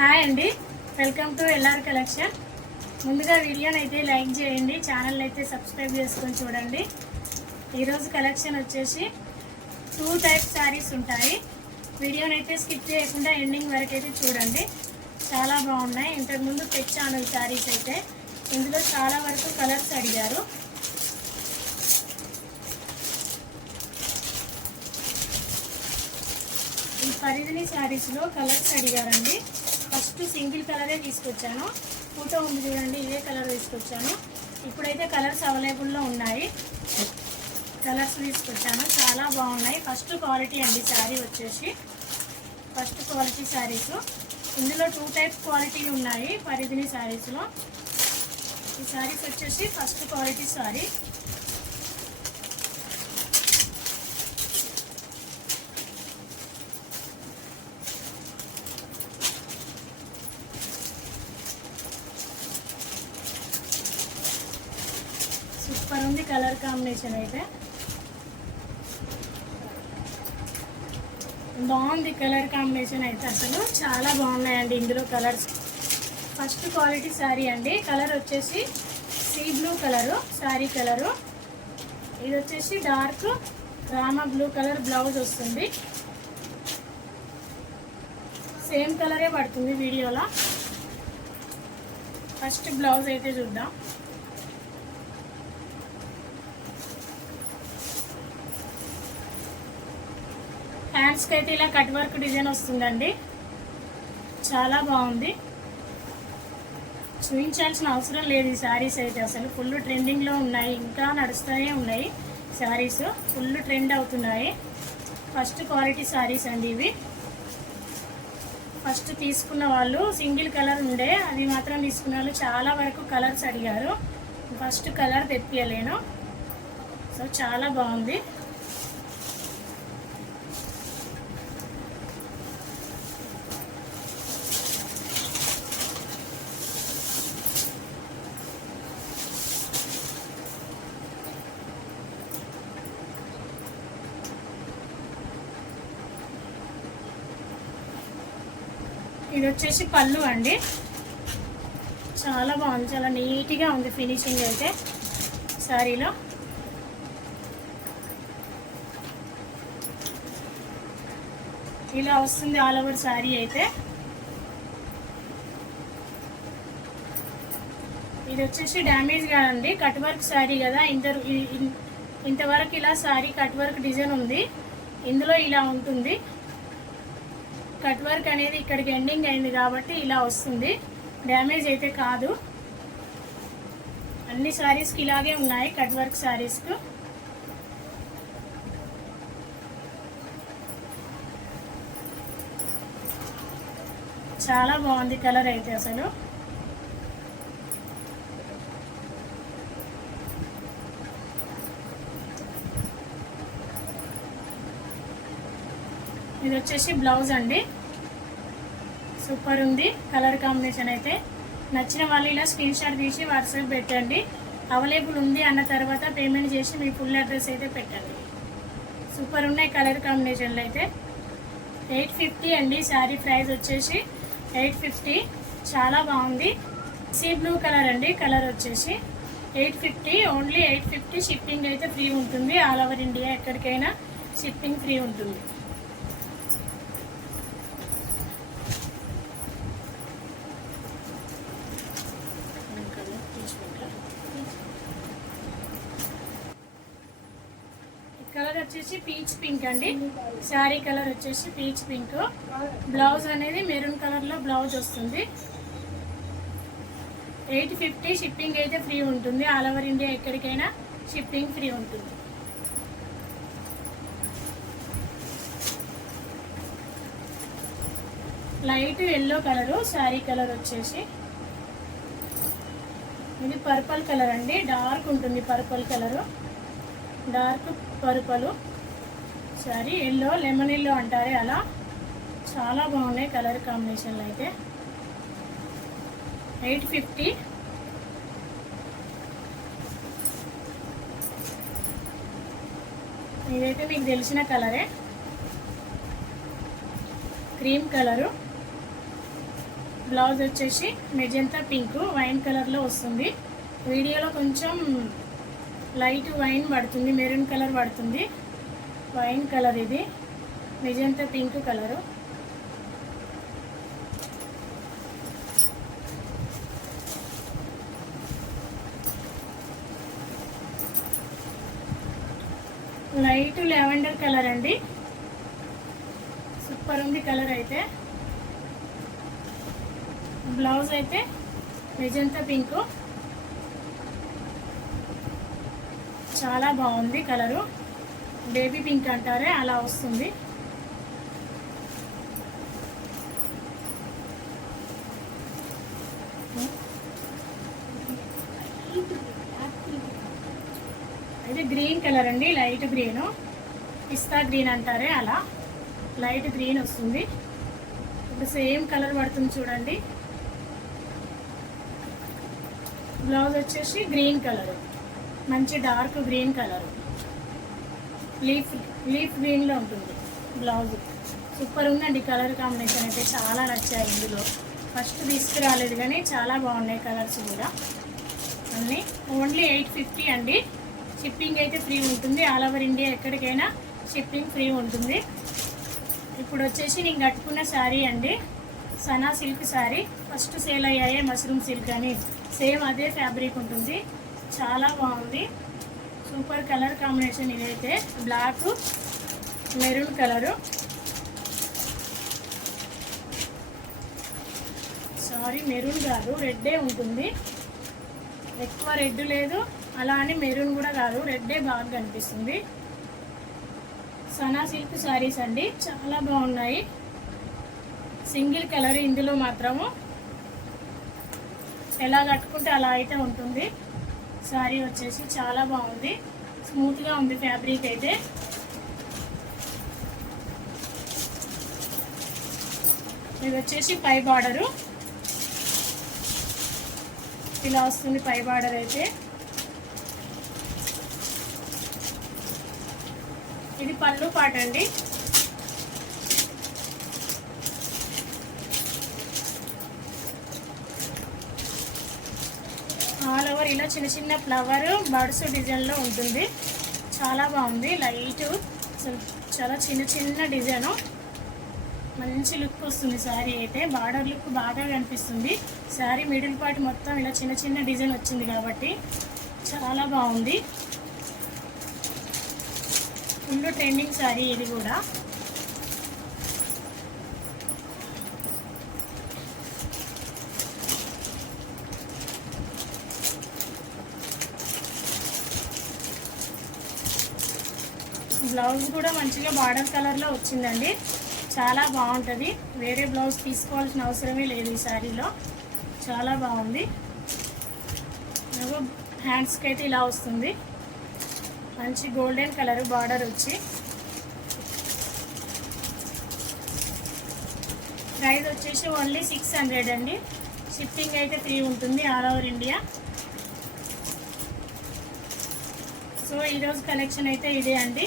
Hi అండి, welcome to LR collection. ముందుగా వీడియోని అయితే లైక్ చేయండి, ఛానల్ అయితే సబ్స్క్రైబ్ చేసుకొని చూడండి. ఈరోజు కలెక్షన్ వచ్చేసి 2 టైప్ శారీస్ ఉంటాయి. వీడియోని అయితే స్కిప్ చేయకుండా ఎండింగ్ వరకు అయితే చూడండి. చాలా బాగున్నాయి. ఇంతకుముందు తెచ్చాను ఈ శారీస్ అయితే. ఇందులో చాలా వరకు కలర్స్ అడిగారు. ఈ పరిధిని శారీస్లో కలర్స్ అడిగారండి. ఫస్ట్ సింగిల్ కలరే తీసుకొచ్చాను. ఫోటో ఉంది చూడండి, ఇదే కలర్ తీసుకొచ్చాను. ఇప్పుడైతే కలర్స్ అవైలబుల్లో ఉన్నాయి. కలర్స్ తీసుకొచ్చాను, చాలా బాగున్నాయి. ఫస్ట్ క్వాలిటీ అండి శారీ వచ్చేసి. First quality saris. ఇందులో 2 టైప్ క్వాలిటీ ఉన్నాయి పరిధిని శారీస్లో. ఈ శారీస్ వచ్చేసి ఫస్ట్ క్వాలిటీ శారీ. సూపర్ ఉంది కలర్ కాంబినేషన్ అయితే. బాగుంది కలర్ కాంబినేషన్ అయితే, అసలు చాలా బాగున్నాయండి ఇందులో కలర్స్. ఫస్ట్ క్వాలిటీ శారీ అండి. కలర్ వచ్చేసి sea blue colour sari colour. ఇది వచ్చేసి dark Rama blue colour blouse వస్తుంది. సేమ్ కలరే పడుతుంది వీడియోలో. ఫస్ట్ బ్లౌజ్ అయితే చూద్దాం. హ్యాండ్స్కి అయితే ఇలా కట్ వర్క్ డిజైన్ వస్తుందండి. చాలా బాగుంది. చూపించాల్సిన అవసరం లేదు ఈ శారీస్ అయితే. అసలు ఫుల్ ట్రెండింగ్లో ఉన్నాయి, ఇంకా నడుస్తూనే ఉన్నాయి శారీస్. ఫుల్ ట్రెండ్ అవుతున్నాయి. ఫస్ట్ క్వాలిటీ శారీస్ అండి ఇవి. ఫస్ట్ తీసుకున్న వాళ్ళు సింగిల్ కలర్ ఉండే, అది మాత్రం తీసుకున్న వాళ్ళు చాలా వరకు కలర్స్ అడిగారు. First colour తెప్పియలేను. సో చాలా బాగుంది. ఇది వచ్చేసి పళ్ళు అండి. చాలా బాగుంది, చాలా నీట్గా ఉంది ఫినిషింగ్ అయితే శారీలో. ఇలా వస్తుంది ఆల్ ఓవర్ శారీ అయితే. ఇది వచ్చేసి డ్యామేజ్ కాదండి, కట్ వర్క్ శారీ కదా. ఇంతవరకు ఇలా శారీ కట్ వర్క్ డిజైన్ ఉంది. ఇందులో ఇలా ఉంటుంది. కట్ వర్క్ అనేది ఇక్కడికి ఎండింగ్ అయింది కాబట్టి ఇలా వస్తుంది. డ్యామేజ్ అయితే కాదు. అన్ని శారీస్కి ఇలాగే ఉన్నాయి కట్ వర్క్ శారీస్కు. చాలా బాగుంది కలర్ అయితే అసలు. ఇది వచ్చేసి బ్లౌజ్ అండి. సూపర్ ఉంది కలర్ కాంబినేషన్ అయితే. నచ్చిన వాళ్ళు ఇలా స్క్రీన్ షాట్ తీసి వాట్సాప్ పెట్టండి. అవైలబుల్ ఉంది అన్న తర్వాత పేమెంట్ చేసి మీ ఫుల్ అడ్రస్ అయితే పెట్టండి. సూపర్ ఉన్నాయి కలర్ కాంబినేషన్లో అయితే. 850 అండి శారీ ప్రైస్ వచ్చేసి 850. చాలా బాగుంది. సీ బ్లూ కలర్ అండి. కలర్ వచ్చేసి 850, ఓన్లీ 850. షిప్పింగ్ అయితే ఫ్రీ ఉంటుంది. ఆల్ ఓవర్ ఇండియా ఎక్కడికైనా షిప్పింగ్ ఫ్రీ ఉంటుంది. కలర్ వచ్చేసి పీచ్ పింక్ అండి. శారీ కలర్ వచ్చేసి పీచ్ పింక్. బ్లౌజ్ అనేది మెరూన్ కలర్లో బ్లౌజ్ వస్తుంది. 850. షిప్పింగ్ అయితే ఫ్రీ ఉంటుంది. ఆల్ ఓవర్ ఇండియా ఎక్కడికైనా షిప్పింగ్ ఫ్రీ ఉంటుంది. Light yellow colour sari colour వచ్చేసి. ఇది పర్పుల్ కలర్ అండి. డార్క్ ఉంటుంది purple colour. Dark purple sorry, yellow lemon yellow అంటారే అలా. చాలా బాగున్నాయి కలర్ కాంబినేషన్లు అయితే. 850. ఇదైతే మీకు తెలిసిన కలరే, క్రీమ్ కలరు. బ్లౌజ్ వచ్చేసి మెజెంతా పింక్ వైన్ కలర్లో వస్తుంది. వీడియోలో కొంచెం లైట్ వైన్ పడుతుంది, మెరూన్ కలర్ పడుతుంది. వైన్ కలర్ ఇది, magenta pink colour. Light lavender colour అండి, సూపర్ ఉంది కలర్ అయితే. బ్లౌజ్ అయితే మెజెంతా పింక్, చాలా బాగుంది కలరు. బేబీ పింక్ అంటారే అలా వస్తుంది. ఇది గ్రీన్ కలర్ అండి, లైట్ గ్రీను, పిస్తా గ్రీన్ అంటారే అలా లైట్ గ్రీన్ వస్తుంది. ఇప్పుడు సేమ్ కలర్ పడుతుంది చూడండి. బ్లౌజ్ వచ్చేసి గ్రీన్ కలర్, మంచి డార్క్ గ్రీన్ కలర్, లీఫ్ గ్రీన్లో ఉంటుంది బ్లౌజ్. సూపర్ ఉందండి కలర్ కాంబినేషన్ అయితే, చాలా నచ్చాయి. ఇందులో ఫస్ట్ తీసుకురాలేదు కానీ చాలా బాగున్నాయి కలర్స్ కూడా అన్నీ. ఓన్లీ 850 అండి. షిప్పింగ్ అయితే ఫ్రీ ఉంటుంది, ఆల్ ఓవర్ ఇండియా ఎక్కడికైనా షిప్పింగ్ ఫ్రీ ఉంటుంది. ఇప్పుడు వచ్చేసి నేను కట్టుకున్న శారీ అండి, సనా సిల్క్ శారీ. ఫస్ట్ సేల్ అయ్యాయే మష్రూమ్ సిల్క్ అని, సేమ్ అదే ఫ్యాబ్రిక్ ఉంటుంది. చాలా బాగుంది, సూపర్ కలర్ కాంబినేషన్. ఇదైతే black maroon colour. Sorry maroon కాదు, రెడ్డే ఉంటుంది. ఎక్కువ రెడ్ లేదు, అలా అని మెరూన్ కూడా కాదు, రెడ్డే బాగా కనిపిస్తుంది. సనా సిల్క్ శారీస్ అండి, చాలా బాగున్నాయి. సింగిల్ కలర్ ఇందులో మాత్రము, ఎలా కట్టుకుంటే అలా అయితే ఉంటుంది. శారీ వచ్చేసి చాలా బాగుంది, స్మూత్గా ఉంది ఫ్యాబ్రిక్ అయితే. ఇది వచ్చేసి పై బార్డరు ఇలా వస్తుంది, పై బార్డర్ అయితే. ఇది పళ్ళు పాట అండి. ఆల్ ఓవర్ ఇలా చిన్న చిన్న ఫ్లవర్ బర్డ్స్ డిజైన్లో ఉంటుంది, చాలా బాగుంది. లైట్ చాలా చిన్న చిన్న డిజైను, మంచి లుక్ వస్తుంది శారీ అయితే. బార్డర్ లుక్ బాగా కనిపిస్తుంది. శారీ మిడిల్ పార్ట్ మొత్తం ఇలా చిన్న చిన్న డిజైన్ వచ్చింది కాబట్టి చాలా బాగుంది. ఫుల్ ట్రెండింగ్ శారీ ఇది కూడా. బ్లౌజ్ కూడా మంచిగా బార్డర్ కలర్లో వచ్చిందండి, చాలా బాగుంటుంది. వేరే బ్లౌజ్ తీసుకోవాల్సిన అవసరమే లేదు ఈ శారీలో, చాలా బాగుంది. హ్యాండ్స్కి అయితే ఇలా వస్తుంది, మంచి గోల్డెన్ కలర్ బార్డర్ వచ్చి. ప్రైస్ వచ్చేసి ఓన్లీ 600 అండి. షిప్పింగ్ అయితే ఫ్రీ ఉంటుంది ఆల్ ఓవర్ ఇండియా. సో ఈరోజు కలెక్షన్ అయితే ఇదే అండి.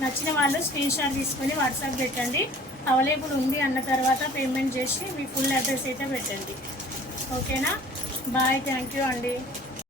నచ్చిన వాళ్ళు స్క్రీన్ షాట్ తీసుకొని వాట్సాప్ పెట్టండి. అవైలబుల్ ఉంది అన్న తర్వాత పేమెంట్ చేసి మీ ఫుల్ అడ్రస్ అయితే పెట్టండి. ఓకేనా? బాయ్, థ్యాంక్ యూ అండి.